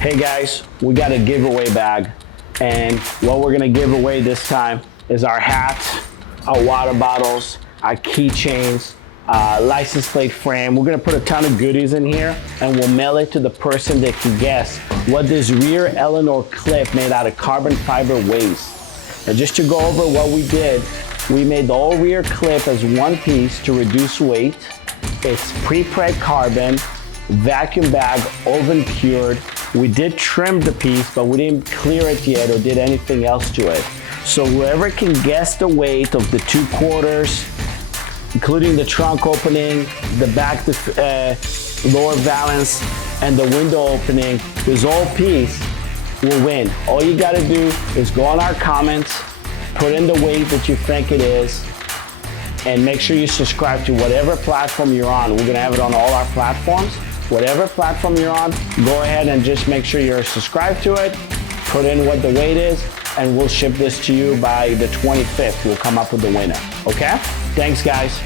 Hey guys, we got a giveaway bag, and what we're gonna give away this time is our hats, our water bottles, our keychains, license plate frame. We're gonna put a ton of goodies in here, and we'll mail it to the person that can guess what this rear Eleanor clip made out of carbon fiber weighs. And just to go over what we did, we made the whole rear clip as one piece to reduce weight. It's pre-preg carbon, vacuum bag, oven cured. We did trim the piece, but we didn't clear it yet or did anything else to it. So whoever can guess the weight of the 2 quarters, including the trunk opening, the back, lower valance, and the window opening, this whole piece will win. All you gotta do is go on our comments, put in the weight that you think it is, and make sure you subscribe to whatever platform you're on. We're gonna have it on all our platforms. Whatever platform you're on, go ahead and just make sure you're subscribed to it, put in what the weight is, and we'll ship this to you by the 25th. We'll come up with the winner, okay? Thanks, guys.